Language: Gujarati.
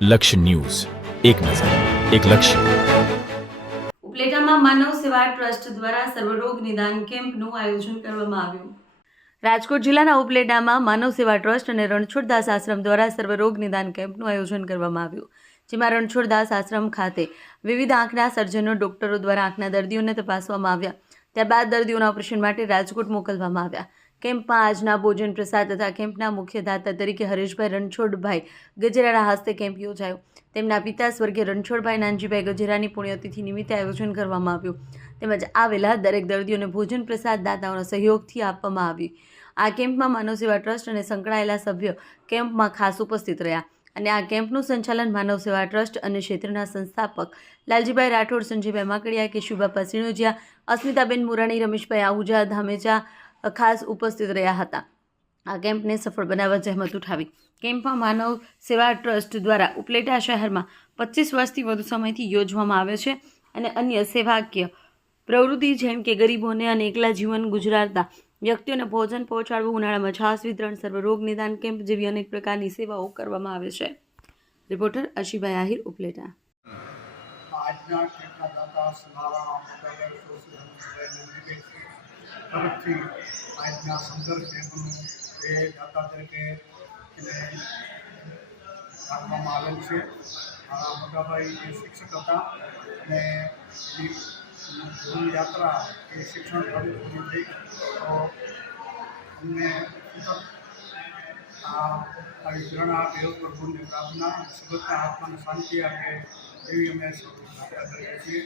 લક્ષ્ય ન્યૂઝ, એક નજર, એક લક્ષ્ય. ઉપલેટામાં માનવ સેવા ટ્રસ્ટ દ્વારા સર્વરોગ નિદાન કેમ્પનું આયોજન કરવામાં આવ્યું. રાજકોટ જિલ્લાના ઉપલેટામાં માનવ સેવા ટ્રસ્ટ અને રણછોડદાસ આશ્રમ દ્વારા સર્વરોગ નિદાન કેમ્પનું આયોજન કરવામાં આવ્યું, જેમાં રણછોડદાસ આશ્રમ ખાતે વિવિધ આંખના સર્જનો ડોક્ટરો દ્વારા આંખના દર્દીઓને તપાસવામાં આવ્યા. ત્યારબાદ દર્દીઓના ઓપરેશન માટે રાજકોટ મોકલવામાં આવ્યા. કેમ્પમાં આજના ભોજન પ્રસાદ તથા કેમ્પના મુખ્ય દાતા તરીકે હરેશભાઈ રણછોડભાઈ ગજેરાના હસ્તે કેમ્પ યોજાયો. તેમના પિતા સ્વર્ગીય રણછોડભાઈ નાનજીભાઈ ગજેરાની પુણ્યતિથિ નિમિત્તે આયોજન કરવામાં આવ્યું. તેમજ આવેલા દરેક દર્દીઓને ભોજન પ્રસાદ દાતાઓના સહયોગથી આપવામાં આવ્યું. આ કેમ્પમાં માનવ સેવા ટ્રસ્ટ અને સંકળાયેલા સભ્યો કેમ્પમાં ખાસ ઉપસ્થિત રહ્યા અને આ કેમ્પનું સંચાલન માનવ સેવા ટ્રસ્ટ અને ક્ષેત્રના સંસ્થાપક લાલજીભાઈ રાઠોડ, સંજયભાઈ માકડિયા, કેશુબાપા સિણોજિયા, અસ્મિતાબેન મુરાણી, રમેશભાઈ આહુજા, ધામેચા ખાસ ઉપસ્થિત રહ્યા હતા. આ કેમ્પને સફળ બનાવવા જહેમત ઉઠાવી. કેમ્પમાં માનવ સેવા ટ્રસ્ટ દ્વારા ઉપલેટા શહેરમાં 25 વર્ષથી વધુ સમયથી યોજવામાં આવે છે અને અન્ય સેવાકીય પ્રવૃત્તિ જેમ કે ગરીબોને અને એકલા જીવન ગુજારતા વ્યક્તિઓને ભોજન પહોંચાડવું, ઉનાળામાં છાસ વિતરણ, સર્વરોગ નિદાન કેમ્પ જેવી અનેક પ્રકારની સેવાઓ કરવામાં આવે છે. રિપોર્ટર અશીભાઈ આહિર, ઉપલેટા. આજના કેમ્પના દાતા સલારા મોટાભાઈ સોશિયલ તરફથી આજના સંઘર્ષ કેમ્પનું એ દાતા તરીકે એને રાખવામાં આવેલ છે. મોટાભાઈ એ શિક્ષક હતા અને એની જીવન યાત્રા એ શિક્ષણ દ્વારા પૂરી થઈ. તો અમને આવી પ્રેરણા આપે એવો પ્રભુની પ્રાર્થના, સુગતના આત્માને શાંતિ આપે એવી અમે આશા કરીએ છીએ.